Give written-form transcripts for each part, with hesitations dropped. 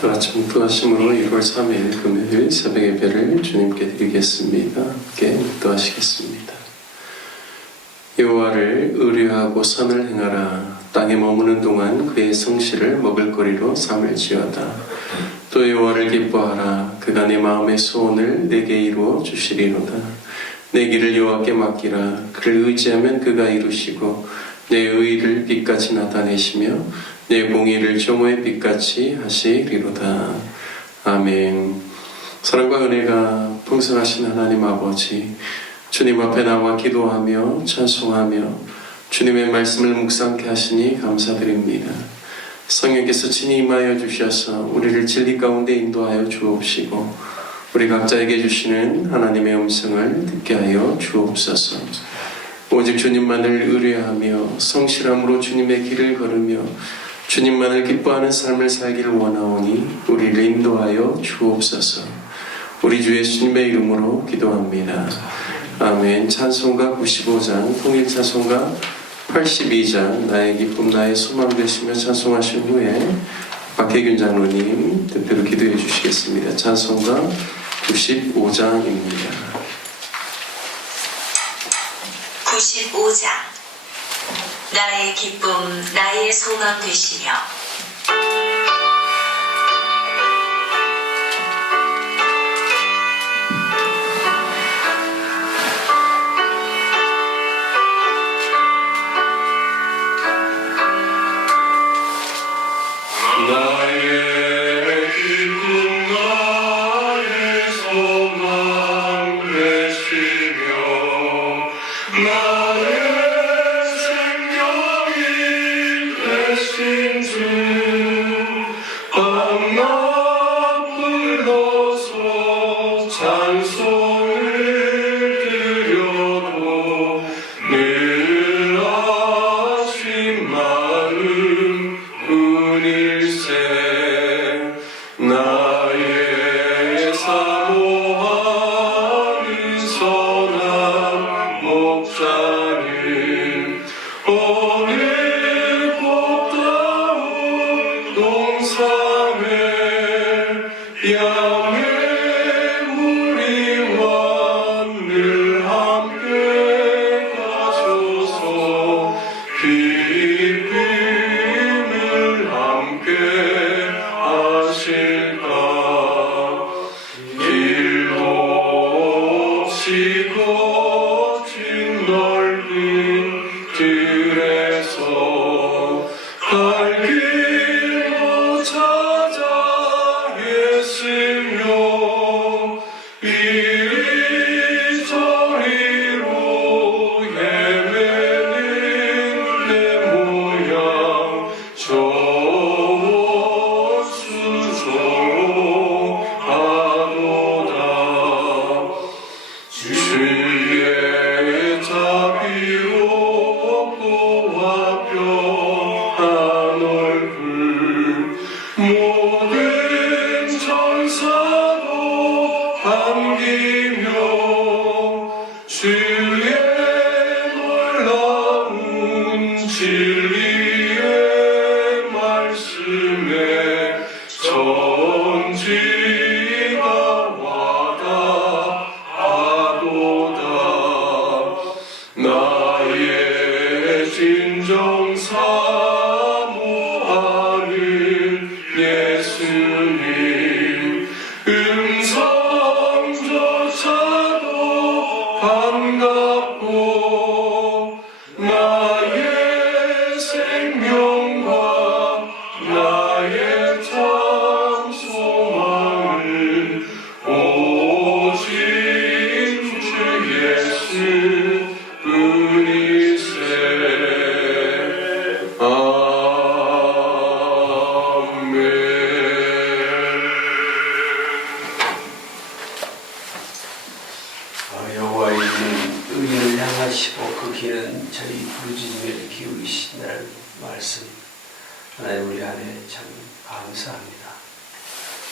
다같이 묵도하심으로 1월 3일 금요일 새벽 예배를 주님께 드리겠습니다. 함께 묵도하시겠습니다. 여호와를 의뢰하고 선을 행하라. 땅에 머무는 동안 그의 성실을 먹을거리로 삼을지어다. 또 여호와를 기뻐하라. 그가 내 마음의 소원을 내게 이루어 주시리로다. 내 길을 여호와께 맡기라. 그를 의지하면 그가 이루시고 내 의의를 빛같이 나타내시며 내 공의를 조모의 빛같이 하시리로다. 아멘. 사랑과 은혜가 풍성하신 하나님 아버지, 주님 앞에 나와 기도하며 찬송하며 주님의 말씀을 묵상케 하시니 감사드립니다. 성령께서 친히 임하여 주셔서 우리를 진리 가운데 인도하여 주옵시고 우리 각자에게 주시는 하나님의 음성을 듣게 하여 주옵소서. 오직 주님만을 의뢰하며 성실함으로 주님의 길을 걸으며 주님만을 기뻐하는 삶을 살기를 원하오니 우리를 인도하여 주옵소서. 우리 주 예수님의 이름으로 기도합니다. 아멘. 찬송가 95장, 통일 찬송가 82장, 나의 기쁨 나의 소망 되시며 찬송하신 후에 박혜균 장로님 대표로 기도해 주시겠습니다. 찬송가 95장입니다. 95장. 나의 기쁨 나의 소망 되시며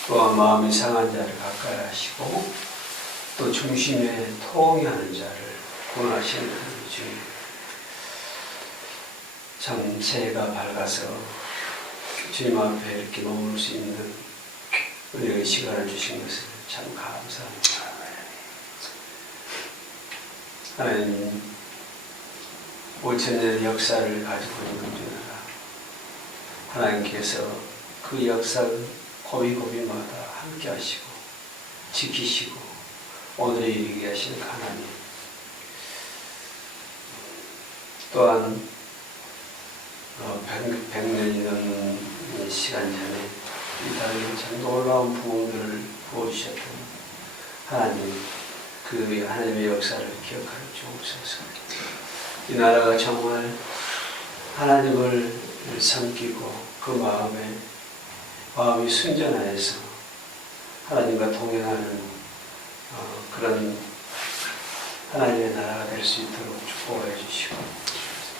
또한 마음이 상한 자를 가까이 하시고 또 중심에 통회하는 자를 구원하시는 주님. 참 새해가 밝아서 주님 앞에 이렇게 머물 수 있는 우리에게 시간을 주신 것을 참 감사합니다. 하나님, 5,000년의 역사를 가지고 있는 우리나라, 하나님께서 그 역사를 고비고비마다 함께 하시고 지키시고 오늘에 이르게 하시는 하나님, 또한 100년이 넘는 시간 전에 이 땅에 참 놀라운 부흥들을 부어주셨던 하나님, 그 하나님의 역사를 기억하여 주옵소서. 이 나라가 정말 하나님을 섬기고 그 마음이 순전하여서 하나님과 동행하는 그런 하나님의 나라가 될 수 있도록 축복해 주시고,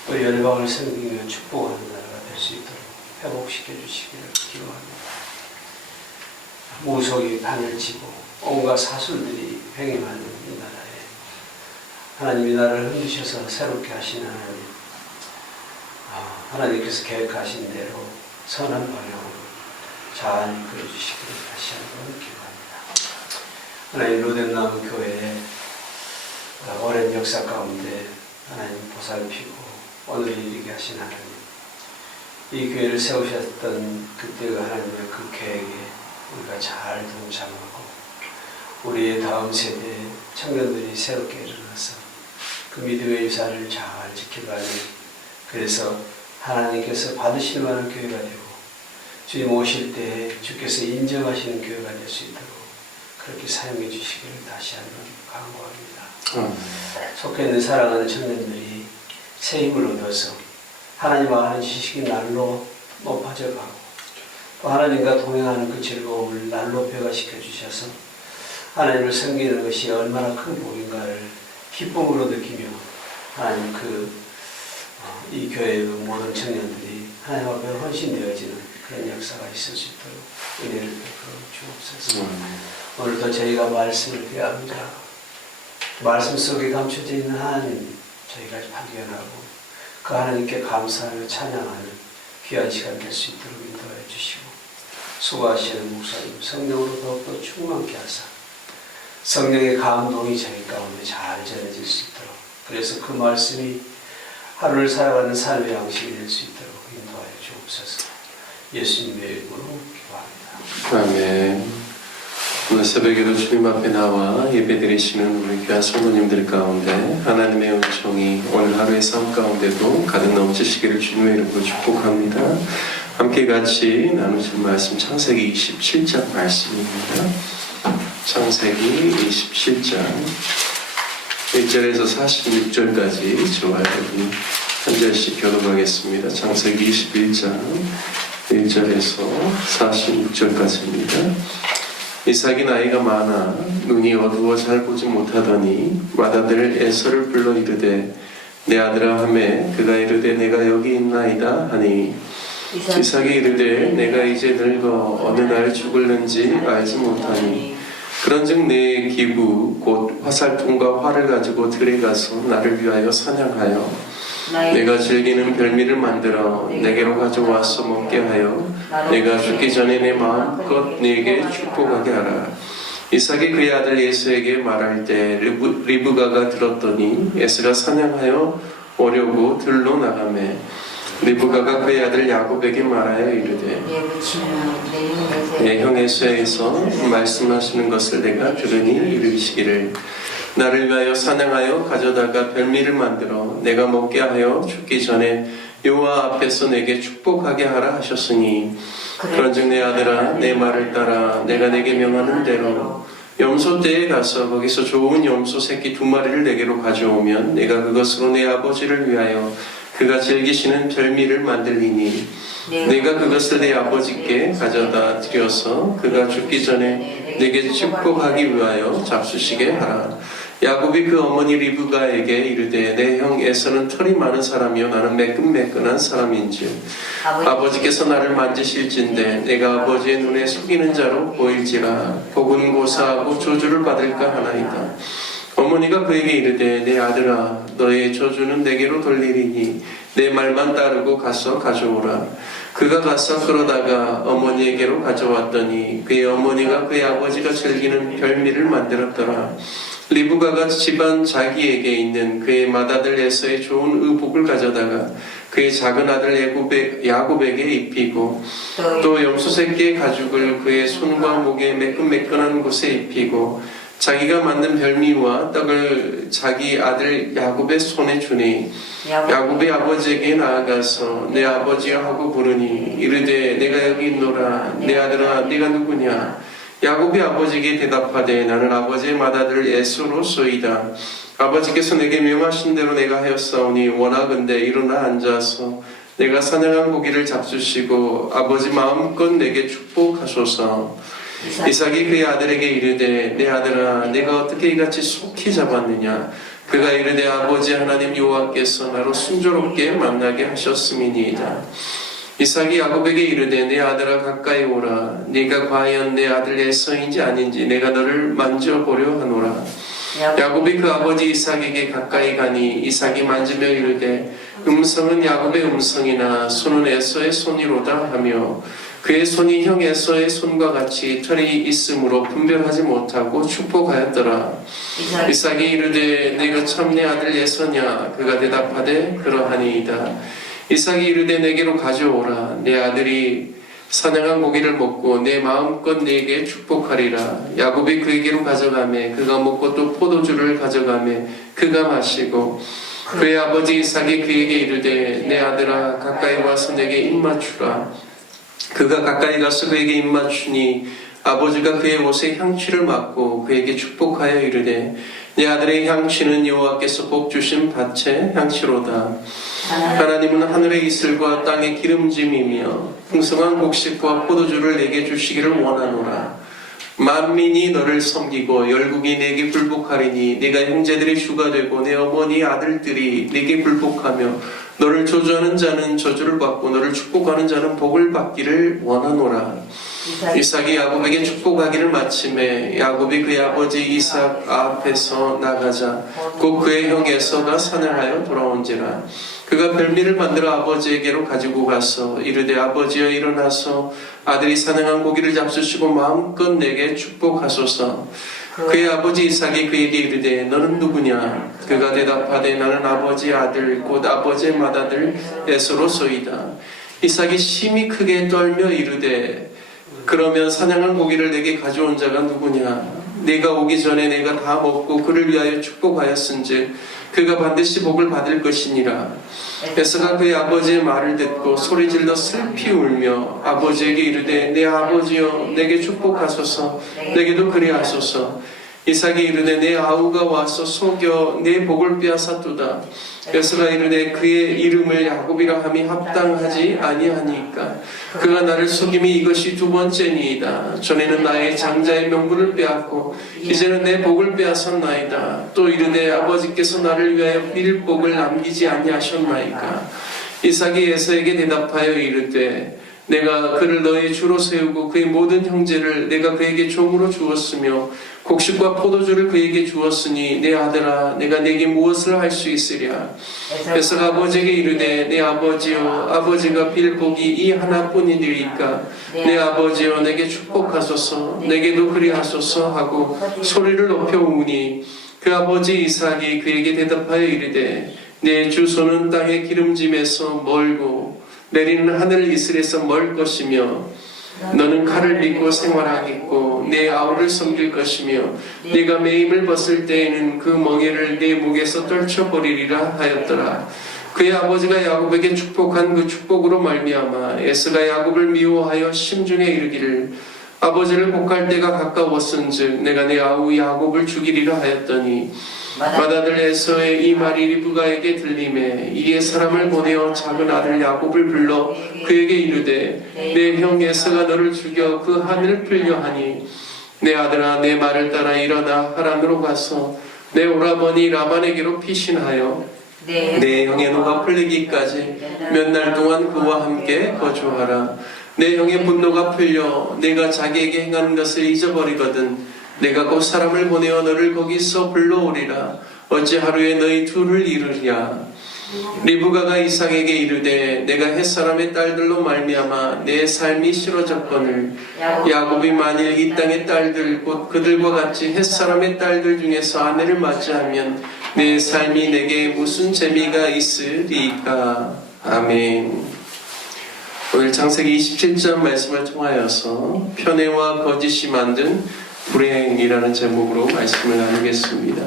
또 열방을 섬기며 축복하는 나라가 될 수 있도록 회복시켜 주시기를 기도합니다. 무속이 판을 치고 온갖 사술들이 횡행하는 이 나라에 하나님이 나라를 흔드셔서 새롭게 하신 하나님, 하나님께서 계획하신 대로 선한 방향으로 잘 이끌어 주시기를 다시 한번 기도합니다. 하나님, 로덴나무 교회의 오랜 역사 가운데 하나님 보살피고 오늘 이르게 하신 하나님, 이 교회를 세우셨던 그때가 하나님의 그 계획에 우리가 잘 동참하고 우리의 다음 세대 청년들이 새롭게 일어나서 그 믿음의 유산을 잘 지켜가는, 그래서 하나님께서 받으실 만한 교회가 되고 주님 오실 때 주께서 인정하시는 교회가 될 수 있도록 그렇게 사용해 주시기를 다시 한번 간구합니다. 속해 있는 사랑하는 청년들이 새 힘을 얻어서 하나님과 하는 지식이 날로 높아져가고 또 하나님과 동행하는 그 즐거움을 날로 배가시켜 주셔서 하나님을 섬기는 것이 얼마나 큰 복인가를 기쁨으로 느끼며 하나님 이 교회의 모든 청년들이 하나님 앞에 헌신되어지는 그런 역사가 있을 수 있도록 은혜를 베풀어 주옵소서. 오늘도 저희가 말씀을 대합니다. 말씀 속에 감춰져 있는 하나님 저희가 발견하고 그 하나님께 감사하며 찬양하는 귀한 시간 될 수 있도록 인도해 주시고, 수고하시는 목사님 성령으로 더욱더 충만케 하사 성령의 감동이 저희 가운데 잘 전해질 수 있도록, 그래서 그 말씀이 하루를 살아가는 삶의 양식이 될 수 있도록 인도하여 주옵소서. 예수님의 이름으로 기도합니다. 아멘. 오늘 새벽에도 주님 앞에 나와 예배드리시는 우리 귀한 성도님들 가운데 하나님의 은총이 오늘 하루의 삶 가운데도 가득 넘치시기를 주님의 이름으로 축복합니다. 함께 같이 나누실 말씀 창세기 27장 말씀입니다. 창세기 27장 1절에서 46절까지 저와 여러분이 한 절씩 교독하겠습니다. 창세기 21장 1절에서 46절까지입니다. 이삭이 나이가 많아 눈이 어두워 잘 보지 못하더니 맏아들 에서를 불러 이르되 내 아들아 하매 그가 이르되 내가 여기 있나이다 하니 이삭이 이르되 내가 이제 늙어 어느 날 죽을는지 알지 못하니 그런즉 내 기부 곧 화살통과 활을 가지고 들에 가서 나를 위하여 사냥하여 내가 즐기는 별미를 만들어 내게로 가져와서 먹게 하여 내가 죽기 전에 내 마음껏 네게 축복하게 하라. 이삭이 그의 아들 에서에게 말할 때 리브가가 들었더니 에서가 사냥하여 오려고 들로 나가매 리브가가 그의 아들 야곱에게 말하여 이르되 내 형 에서에서 말씀하시는 것을 내가 들으니 이르시기를 나를 위하여 사냥하여 가져다가 별미를 만들어 내가 먹게 하여 죽기 전에 여호와 앞에서 내게 축복하게 하라 하셨으니 그런즉 내 아들아 내 말을 따라 내가 내게 명하는 대로 염소떼에 가서 거기서 좋은 염소 새끼 2마리를 내게로 가져오면 내가 그것으로 내 아버지를 위하여 그가 즐기시는 별미를 만들리니 내가 그것을 내 아버지께 가져다 드려서 그가 죽기 전에 내게 축복하기 위하여 잡수시게 하라. 야곱이 그 어머니 리브가에게 이르되 내 형 에서는 털이 많은 사람이요 나는 매끈매끈한 사람인즉 아버지께서 나를 만지실진데 내가 아버지의 눈에 속이는 자로 보일지라 복은 고사하고 저주를 받을까 하나이다. 어머니가 그에게 이르되 내 아들아 너의 저주는 내게로 돌리리니 내 말만 따르고 가서 가져오라. 그가 가서 그러다가 어머니에게로 가져왔더니 그의 어머니가 그의 아버지가 즐기는 별미를 만들었더라. 리브가가 집안 자기에게 있는 그의 맏아들 에서의 좋은 의복을 가져다가 그의 작은 아들 야곱에게 입히고 또 염소 새끼의 가죽을 그의 손과 목에 매끈매끈한 곳에 입히고 자기가 만든 별미와 떡을 자기 아들 야곱의 손에 주니 야곱의 아버지에게 나아가서 내 아버지여 하고 부르니 이르되 내가 여기 있노라. 내 아들아 네가 누구냐. 야곱이 아버지에게 대답하되 나는 아버지의 맏아들 에서로소이다. 아버지께서 내게 명하신 대로 내가 하였사오니 원하건대 일어나 앉아서 내가 사냥한 고기를 잡수시고 아버지 마음껏 내게 축복하소서. 이삭이 그의 아들에게 이르되 내 아들아 내가 어떻게 이같이 속히 잡았느냐. 그가 이르되 아버지 하나님 여호와께서 나로 순조롭게 만나게 하셨음이니이다. 이삭이 야곱에게 이르되 내 아들아 가까이 오라. 네가 과연 내 아들 에서인지 아닌지 내가 너를 만져보려 하노라. 야곱이 그 아버지 이삭에게 가까이 가니 이삭이 만지며 이르되 음성은 야곱의 음성이나 손은 에서의 손이로다 하며 그의 손이 형 에서의 손과 같이 털이 있으므로 분별하지 못하고 축복하였더라. 이삭이 이르되 네가 참 내 아들 에서냐. 그가 대답하되 그러하니이다. 이삭이 이르되 내게로 가져오라. 내 아들이 사냥한 고기를 먹고 내 마음껏 네게 축복하리라. 야곱이 그에게로 가져가매 그가 먹고 또 포도주를 가져가매 그가 마시고 그의 아버지 이삭이 그에게 이르되 내 아들아 가까이 와서 내게 입맞추라. 그가 가까이 가서 그에게 입맞추니 아버지가 그의 옷에 향취를 맡고 그에게 축복하여 이르되 내 아들의 향취는 여호와께서 복 주신 밭의 향취로다. 하나님은 하늘의 이슬과 땅의 기름짐이며 풍성한 곡식과 포도주를 내게 주시기를 원하노라. 만민이 너를 섬기고 열국이 내게 굴복하리니 네가 형제들의 주가 되고 내 어머니 아들들이 네게 굴복하며 너를 저주하는 자는 저주를 받고 너를 축복하는 자는 복을 받기를 원하노라. 이삭이 야곱에게 축복하기를 마침에 야곱이 그의 아버지 이삭 앞에서 나가자 곧 그의 형 에서가 사냥하여 돌아온지라. 그가 별미를 만들어 아버지에게로 가지고 가서 이르되 아버지여 일어나서 아들이 사냥한 고기를 잡수시고 마음껏 내게 축복하소서. 그의 아버지 이삭이 그에게 이르되 너는 누구냐. 그가 대답하되 나는 아버지의 아들 곧 아버지의 맏아들 에서로소이다. 이삭이 심히 크게 떨며 이르되 그러면 사냥한 고기를 내게 가져온 자가 누구냐. 네가 오기 전에 내가 다 먹고 그를 위하여 축복하였은즉 그가 반드시 복을 받을 것이니라. 에서가 그의 아버지의 말을 듣고 소리질러 슬피 울며 아버지에게 이르되 내 아버지여 내게 축복하소서. 내게도 그리하소서. 이삭이 이르되 내 아우가 와서 속여 내 복을 빼앗았도다. 에서가 이르되 그의 이름을 야곱이라 함이 합당하지 아니하니까 그가 나를 속임이 이것이 두 번째니이다. 전에는 나의 장자의 명분을 빼앗고 이제는 내 복을 빼앗았나이다. 또 이르되 아버지께서 나를 위하여 빌 복을 남기지 아니하셨나이까. 이삭이 에서에게 대답하여 이르되 내가 그를 너의 주로 세우고 그의 모든 형제를 내가 그에게 종으로 주었으며 곡식과 포도주를 그에게 주었으니 내 아들아 내가 내게 무엇을 할 수 있으랴. 에서가 아버지에게 이르되 내 아버지여 아버지가 빌 복이 이 하나뿐이니까 내 아버지여 내게 축복하소서. 내게도 그리하소서 하고 소리를 높여 우니 그 아버지 이삭이 그에게 대답하여 이르되 내 주소는 땅의 기름짐에서 멀고 내리는 하늘 이슬에서 멀 것이며 너는 칼을 믿고 생활하겠고 내 아우를 섬길 것이며 네가 매임을 벗을 때에는 그 멍에를 내 목에서 떨쳐버리리라 하였더라. 그의 아버지가 야곱에게 축복한 그 축복으로 말미암아 에서가 야곱을 미워하여 심중에 이르기를 아버지를 복할 때가 가까웠은즉 내가 내 아우 야곱을 죽이리라 하였더니 맏아들 에서의 이 말이 리브가에게 들림에 이에 사람을 보내어 작은 아들 야곱을 불러 그에게 이르되 내 형 에서가 너를 죽여 그 하늘을 풀려 하니 내 아들아 내 말을 따라 일어나 하란으로 가서 내 오라버니 라반에게로 피신하여 내 형의 노가 풀리기까지 몇 날 동안 그와 함께 거주하라. 내 형의 분노가 풀려 내가 자기에게 행하는 것을 잊어버리거든 내가 곧 사람을 보내어 너를 거기서 불러오리라. 어찌 하루에 너희 둘을 이루랴. 리브가가 이삭에게 이르되 내가 햇사람의 딸들로 말미암아 내 삶이 싫어졌거늘 야곱이 만일 이 땅의 딸들 곧 그들과 같이 햇사람의 딸들 중에서 아내를 맞이하면 내 삶이 내게 무슨 재미가 있으리까. 아멘. 오늘 창세기 27장 말씀을 통하여서 편애와 거짓이 만든 불행이라는 제목으로 말씀을 나누겠습니다.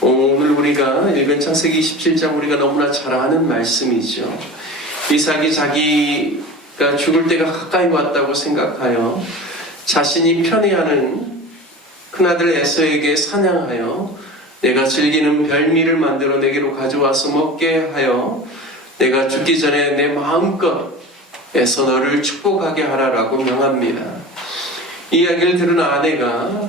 오늘 우리가 읽은 창세기 27장 우리가 너무나 잘 아는 말씀이죠. 이삭이 자기가 죽을 때가 가까이 왔다고 생각하여 자신이 편애하는 큰아들 에서에게 사냥하여 내가 즐기는 별미를 만들어 내게로 가져와서 먹게 하여 내가 죽기 전에 내 마음껏 에서 너를 축복하게 하라라고 명합니다. 이 이야기를 들은 아내가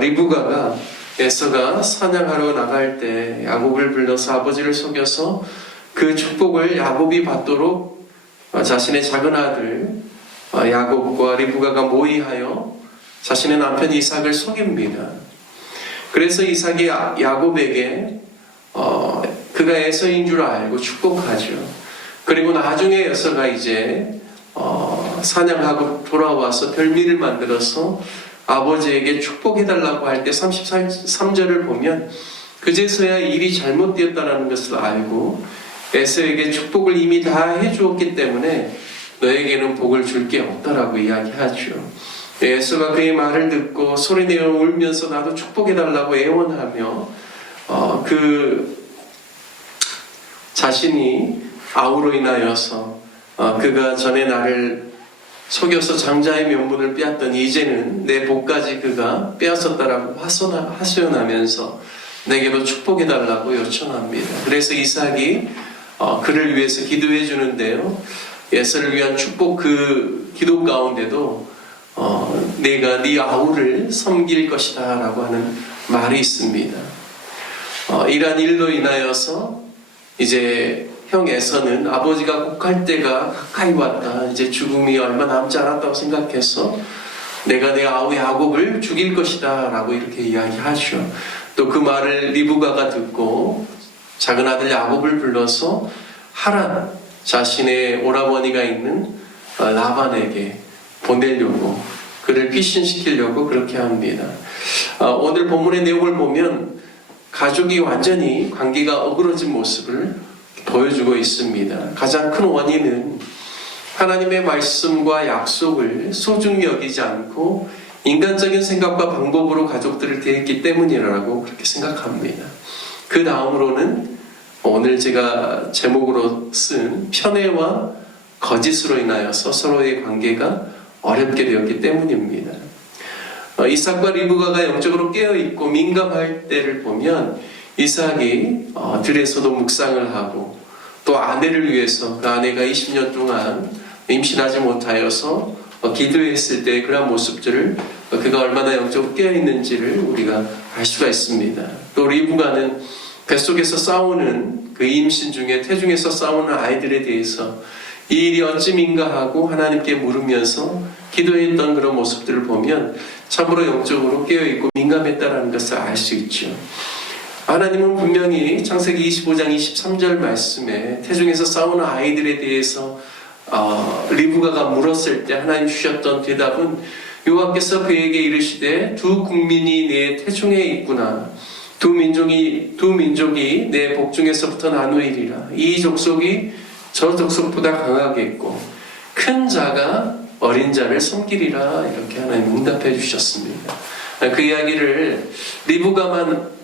리브가가 에서가 사냥하러 나갈 때 야곱을 불러서 아버지를 속여서 그 축복을 야곱이 받도록 자신의 작은 아들 야곱과 리브가가 모의하여 자신의 남편 이삭을 속입니다. 그래서 이삭이 야곱에게 그가 에서인 줄 알고 축복하죠. 그리고 나중에 에서가 이제 사냥하고 돌아와서 별미를 만들어서 아버지에게 축복해달라고 할 때 33절을 보면 그제서야 일이 잘못되었다는 것을 알고 에서에게 축복을 이미 다 해주었기 때문에 너에게는 복을 줄 게 없다라고 이야기하죠. 에서가 그의 말을 듣고 소리내어 울면서 나도 축복해달라고 애원하며 자신이 아우로 인하여서 그가 전에 나를 속여서 장자의 명분을 빼앗던 이제는 내 복까지 그가 빼앗았다라고 하소연하면서 내게도 축복해달라고 요청합니다. 그래서 이삭이 그를 위해서 기도해 주는데요. 에서를 위한 축복 그 기도 가운데도 내가 네 아우를 섬길 것이다 라고 하는 말이 있습니다. 이러한 일로 인하여서 이제 형 에서는 아버지가 곡할 때가 가까이 왔다. 이제 죽음이 얼마 남지 않았다고 생각해서 내가 내 아우 야곱을 죽일 것이다 라고 이렇게 이야기하죠. 또 그 말을 리브가가 듣고 작은 아들 야곱을 불러서 하란 자신의 오라버니가 있는 라반에게 보내려고 그를 피신시키려고 그렇게 합니다. 오늘 본문의 내용을 보면 가족이 완전히 관계가 어그러진 모습을 보여주고 있습니다. 가장 큰 원인은 하나님의 말씀과 약속을 소중히 여기지 않고 인간적인 생각과 방법으로 가족들을 대했기 때문이라고 그렇게 생각합니다. 그 다음으로는 오늘 제가 제목으로 쓴 편애와 거짓으로 인하여서 서로의 관계가 어렵게 되었기 때문입니다. 이삭과 리브가가 영적으로 깨어있고 민감할 때를 보면 이삭이 들에서도 묵상을 하고 또 아내를 위해서 그 아내가 20년 동안 임신하지 못하여서 기도했을 때 그런 모습들을 그가 얼마나 영적으로 깨어있는지를 우리가 알 수가 있습니다. 또 리브가는 뱃속에서 싸우는 그 임신 중에 태중에서 싸우는 아이들에 대해서 이 일이 어찌민가 하고 하나님께 물으면서 기도했던 그런 모습들을 보면 참으로 영적으로 깨어있고 민감했다는 것을 알 수 있죠. 하나님은 분명히 창세기 25장 23절 말씀에 태중에서 싸우는 아이들에 대해서 리브가가 물었을 때 하나님 주셨던 대답은 여호와께서 그에게 이르시되 두 국민이 내 태중에 있구나. 두 민족이 내 복중에서부터 나누이리라. 이 족속이 저 족속보다 강하겠고 큰 자가 어린 자를 섬기리라. 이렇게 하나님 응답해 주셨습니다. 그 이야기를 리브가만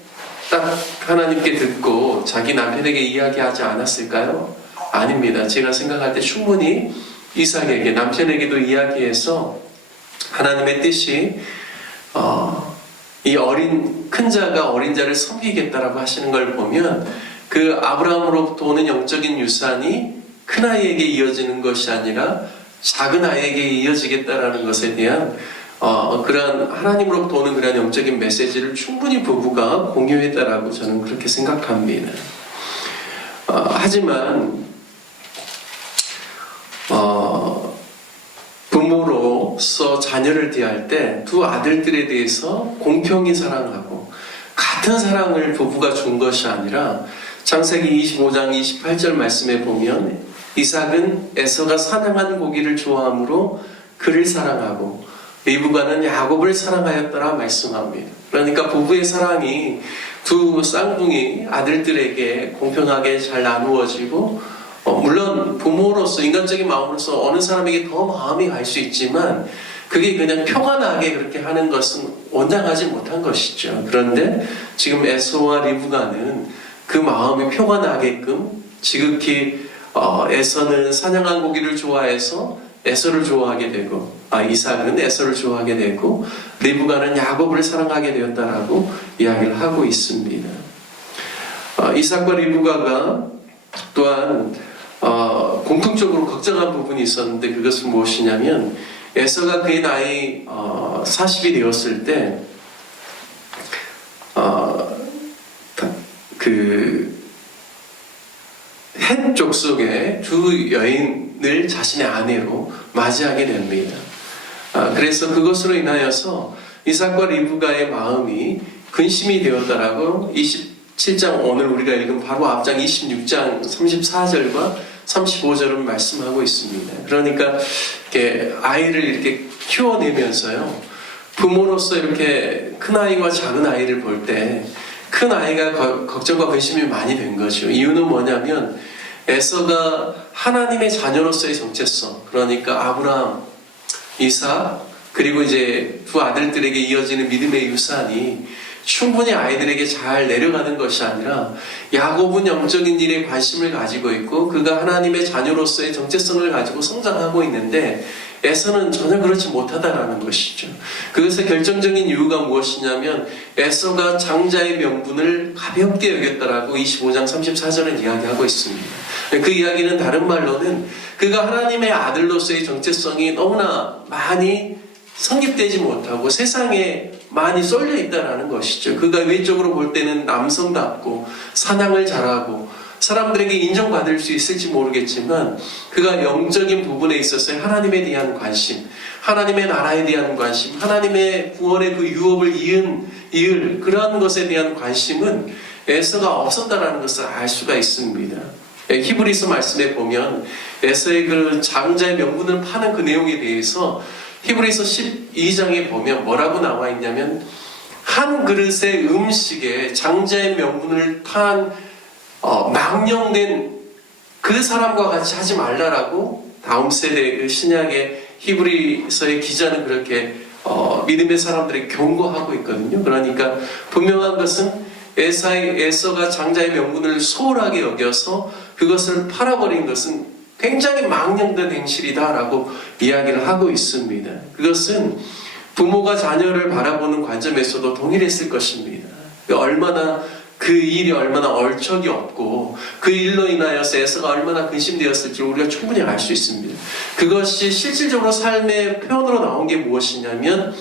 딱 하나님께 듣고 자기 남편에게 이야기하지 않았을까요? 아닙니다. 제가 생각할 때 충분히 이삭에게 남편에게도 이야기해서 하나님의 뜻이 이 큰 자가 어린 자를 섬기겠다라고 하시는 걸 보면 그 아브라함으로부터 오는 영적인 유산이 큰 아이에게 이어지는 것이 아니라 작은 아이에게 이어지겠다라는 것에 대한 그러한 하나님으로부터 오는 그러한 영적인 메시지를 충분히 부부가 공유했다라고 저는 그렇게 생각합니다. 하지만 부모로서 자녀를 대할 때 두 아들들에 대해서 공평히 사랑하고 같은 사랑을 부부가 준 것이 아니라 창세기 25장 28절 말씀에 보면 이삭은 에서가 사냥한 고기를 좋아하므로 그를 사랑하고 리브가는 야곱을 사랑하였더라 말씀합니다. 그러니까 부부의 사랑이 두 쌍둥이 아들들에게 공평하게 잘 나누어지고 물론 부모로서 인간적인 마음으로서 어느 사람에게 더 마음이 갈 수 있지만 그게 그냥 평안하게 그렇게 하는 것은 원장하지 못한 것이죠. 그런데 지금 에서와 리브가는 그 마음이 평안하게끔 지극히 에서는 사냥한 고기를 좋아해서 에서를 좋아하게 되고 이삭은 에서를 좋아하게 되고 리브가는 야곱을 사랑하게 되었다라고 이야기를 하고 있습니다. 이삭과 리브가가 또한 공통적으로 걱정한 부분이 있었는데 그것은 무엇이냐면 에서가 그의 나이 40이 되었을 때 헷 족속의 두 여인을 자신의 아내로 맞이하게 됩니다. 그래서 그것으로 인하여서 이삭과 리브가의 마음이 근심이 되었다라고 27장 오늘 우리가 읽은 바로 앞장 26장 34절과 35절은 말씀하고 있습니다. 그러니까 이렇게 아이를 이렇게 키워내면서요, 부모로서 이렇게 큰 아이와 작은 아이를 볼 때 큰 아이가 걱정과 근심이 많이 된 거죠. 이유는 뭐냐면 에서가 하나님의 자녀로서의 정체성, 그러니까 아브라함, 이삭, 그리고 이제 두 아들들에게 이어지는 믿음의 유산이 충분히 아이들에게 잘 내려가는 것이 아니라 야곱은 영적인 일에 관심을 가지고 있고 그가 하나님의 자녀로서의 정체성을 가지고 성장하고 있는데 에서는 전혀 그렇지 못하다라는 것이죠. 그것의 결정적인 이유가 무엇이냐면 에서가 장자의 명분을 가볍게 여겼다라고 25장 34절은 이야기하고 있습니다. 그 이야기는 다른 말로는 그가 하나님의 아들로서의 정체성이 너무나 많이 성립되지 못하고 세상에 많이 쏠려 있다라는 것이죠. 그가 외적으로 볼 때는 남성답고 사냥을 잘하고 사람들에게 인정받을 수 있을지 모르겠지만 그가 영적인 부분에 있어서 하나님에 대한 관심, 하나님의 나라에 대한 관심, 하나님의 구원의 그 유업을 이을 그러한 것에 대한 관심은 에서가 없었다라는 것을 알 수가 있습니다. 히브리서 말씀에 보면 에서의 그 장자의 명분을 파는 그 내용에 대해서 히브리서 12장에 보면 뭐라고 나와 있냐면 한 그릇의 음식에 장자의 명분을 탄 망령된 그 사람과 같이 하지 말라라고 다음 세대 그 신약의 히브리서의 기자는 그렇게 믿음의 사람들에게 경고하고 있거든요. 그러니까 분명한 것은 에서가 장자의 명분을 소홀하게 여겨서 그것을 팔아버린 것은 굉장히 망령된 행실이다라고 이야기를 하고 있습니다. 그것은 부모가 자녀를 바라보는 관점에서도 동일했을 것입니다. 얼마나 그 일이 얼마나 얼척이 없고 그 일로 인하여서 에서가 얼마나 근심되었을지 우리가 충분히 알 수 있습니다. 그것이 실질적으로 삶의 표현으로 나온 게 무엇이냐면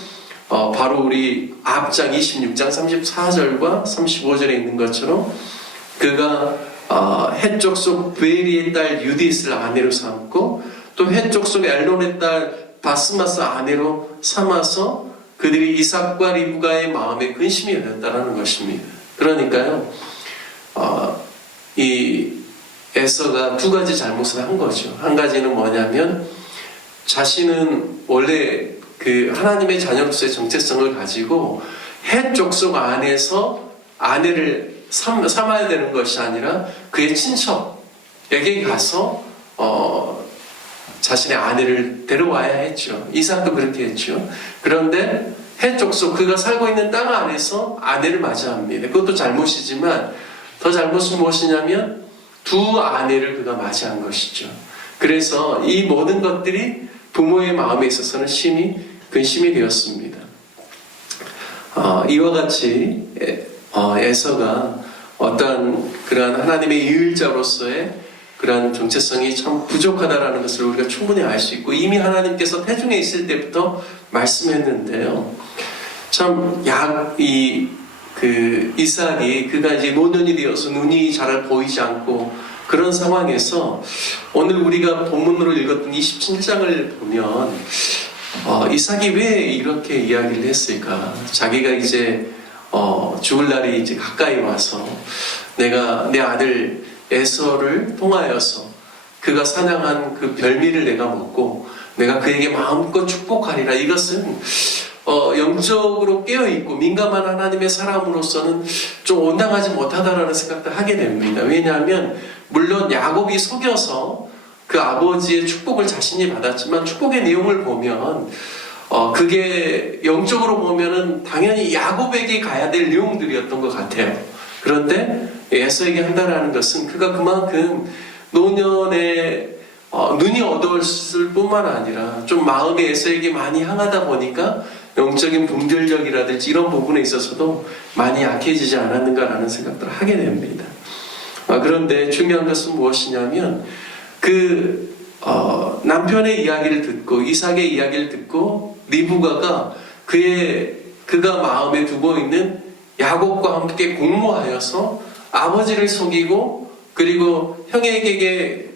바로 우리 앞장 26장 34절과 35절에 있는 것처럼 그가 헷 족속 브에리의 딸 유디스를 아내로 삼고 또 헷 족속 엘론의 딸 바스마스 아내로 삼아서 그들이 이삭과 리브가의 마음에 근심이 되었다는 것입니다. 그러니까요, 이 에서가 두 가지 잘못을 한 거죠. 한 가지는 뭐냐면 자신은 원래 그 하나님의 자녀로서의 정체성을 가지고 헷 족속 안에서 아내를 삼아야 되는 것이 아니라 그의 친척에게 가서 자신의 아내를 데려와야 했죠. 이삭도 그렇게 했죠. 그런데 헷 족속 그가 살고 있는 땅 안에서 아내를 맞이합니다. 그것도 잘못이지만 더 잘못은 무엇이냐면 두 아내를 그가 맞이한 것이죠. 그래서 이 모든 것들이 부모의 마음에 있어서는 심히 근심이 되었습니다. 이와 같이 에서가 어떠한 그러한 하나님의 이을자로서의 그러한 정체성이 참 부족하다라는 것을 우리가 충분히 알 수 있고 이미 하나님께서 태중에 있을 때부터 말씀했는데요. 참 이삭이 그가 이제 노년이 되어서 눈이 잘 보이지 않고 그런 상황에서 오늘 우리가 본문으로 읽었던 27장을 보면 이삭이 왜 이렇게 이야기를 했을까? 자기가 이제 죽을 날이 이제 가까이 와서 내가 내 아들 에서를 통하여서 그가 사냥한 그 별미를 내가 먹고 내가 그에게 마음껏 축복하리라. 이것은 영적으로 깨어있고 민감한 하나님의 사람으로서는 좀 온당하지 못하다라는 생각도 하게 됩니다. 왜냐하면 물론 야곱이 속여서 그 아버지의 축복을 자신이 받았지만 축복의 내용을 보면 그게 영적으로 보면은 당연히 야곱에게 가야 될 내용들이었던 것 같아요. 그런데 에서에게 한다라는 것은 그가 그만큼 노년에 눈이 어두웠을 뿐만 아니라 좀 마음이 에서에게 많이 향하다 보니까 영적인 분별력이라든지 이런 부분에 있어서도 많이 약해지지 않았는가라는 생각들을 하게 됩니다. 그런데 중요한 것은 무엇이냐면 남편의 이야기를 듣고 이삭의 이야기를 듣고 리브가가 그가 마음에 두고 있는 야곱과 함께 공모하여서 아버지를 속이고 그리고 형에게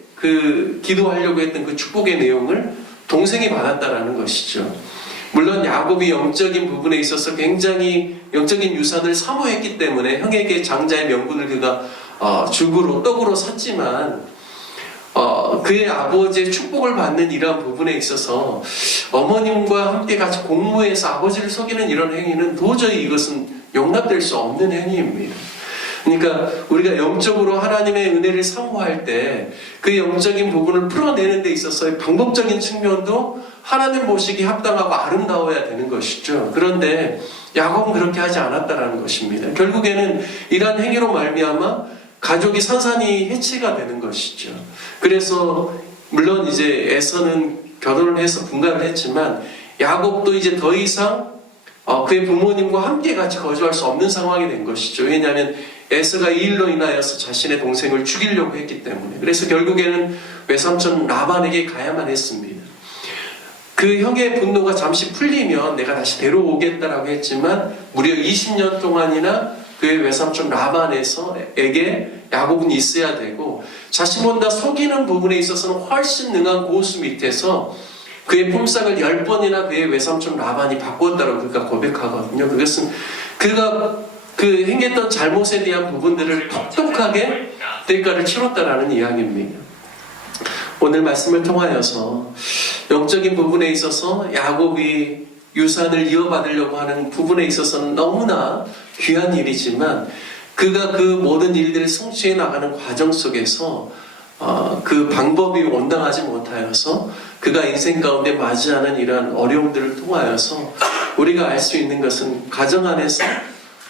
기도하려고 했던 그 축복의 내용을 동생이 받았다라는 것이죠. 물론 야곱이 영적인 부분에 있어서 굉장히 영적인 유산을 사모했기 때문에 형에게 장자의 명분을 그가 죽으로 떡으로 샀지만 그의 아버지의 축복을 받는 이러한 부분에 있어서 어머님과 함께 같이 공모해서 아버지를 속이는 이런 행위는 도저히 이것은 용납될 수 없는 행위입니다. 그러니까 우리가 영적으로 하나님의 은혜를 사모할 때 그 영적인 부분을 풀어내는 데 있어서의 방법적인 측면도 하나님 보시기 합당하고 아름다워야 되는 것이죠. 그런데 야곱은 그렇게 하지 않았다라는 것입니다. 결국에는 이러한 행위로 말미암아 가족이 산산이 해체가 되는 것이죠. 그래서 물론 이제 에서는 결혼을 해서 분가를 했지만 야곱도 이제 더 이상 그의 부모님과 함께 같이 거주할 수 없는 상황이 된 것이죠. 왜냐하면 에서가 이 일로 인하여서 자신의 동생을 죽이려고 했기 때문에. 그래서 결국에는 외삼촌 라반에게 가야만 했습니다. 그 형의 분노가 잠시 풀리면 내가 다시 데려오겠다라고 했지만 무려 20년 동안이나 그의 외삼촌 라반에게 야곱은 있어야 되고 자신보다 속이는 부분에 있어서는 훨씬 능한 고수 밑에서 그의 품삯을 10번이나 그의 외삼촌 라반이 바꾸었다고 그가 고백하거든요. 그것은 그가 행했던 잘못에 대한 부분들을 똑똑하게 대가를 치렀다라는 이야기입니다. 오늘 말씀을 통하여서 영적인 부분에 있어서 야곱이 유산을 이어받으려고 하는 부분에 있어서는 너무나 귀한 일이지만 그가 그 모든 일들을 성취해 나가는 과정 속에서 그 방법이 온당하지 못하여서 그가 인생 가운데 맞이하는 이러한 어려움들을 통하여서 우리가 알 수 있는 것은 가정 안에서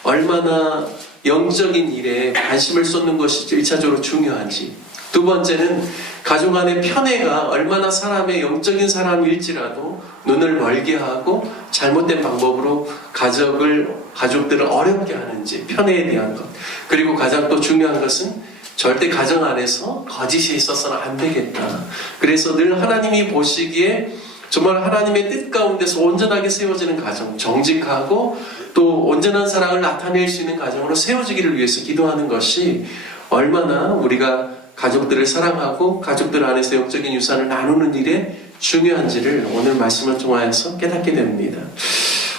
얼마나 영적인 일에 관심을 쏟는 것이 1차적으로 중요한지, 두 번째는 가족 안의 편애가 얼마나 사람의 영적인 사람일지라도 눈을 멀게 하고 잘못된 방법으로 가족들을 어렵게 하는지, 편애에 대한 것. 그리고 가장 또 중요한 것은 절대 가정 안에서 거짓이 있어서는 안 되겠다. 그래서 늘 하나님이 보시기에 정말 하나님의 뜻 가운데서 온전하게 세워지는 가정, 정직하고 또 온전한 사랑을 나타낼 수 있는 가정으로 세워지기를 위해서 기도하는 것이 얼마나 우리가 가족들을 사랑하고 가족들 안에서 영적인 유산을 나누는 일에 중요한지를 오늘 말씀을 통하여서 깨닫게 됩니다.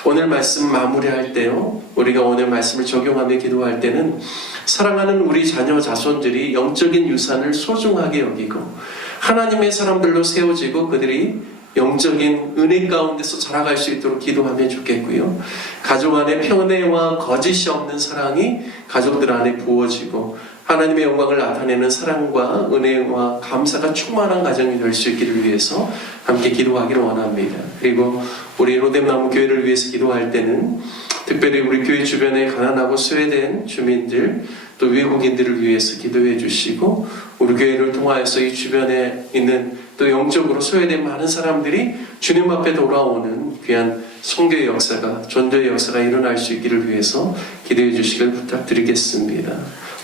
오늘 말씀 마무리할 때요, 우리가 오늘 말씀을 적용하며 기도할 때는 사랑하는 우리 자녀 자손들이 영적인 유산을 소중하게 여기고 하나님의 사람들로 세워지고 그들이 영적인 은혜 가운데서 자라갈 수 있도록 기도하면 좋겠고요. 가족 안에 편애와 거짓이 없는 사랑이 가족들 안에 부어지고 하나님의 영광을 나타내는 사랑과 은혜와 감사가 충만한 가정이 될 수 있기를 위해서 함께 기도하기를 원합니다. 그리고 우리 로뎀나무 교회를 위해서 기도할 때는 특별히 우리 교회 주변에 가난하고 소외된 주민들 또 외국인들을 위해서 기도해 주시고 우리 교회를 통하여서 이 주변에 있는 또 영적으로 소외된 많은 사람들이 주님 앞에 돌아오는 귀한 선교의 역사가, 전도의 역사가 일어날 수 있기를 위해서 기도해 주시길 부탁드리겠습니다.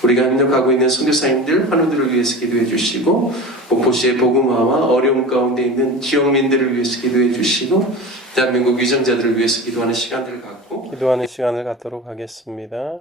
우리가 협력하고 있는 선교사님들, 환우들을 위해서 기도해 주시고 목포시의 복음화와 어려움 가운데 있는 지역민들을 위해서 기도해 주시고 대한민국 위정자들을 위해서 기도하는 시간을 갖도록 하겠습니다.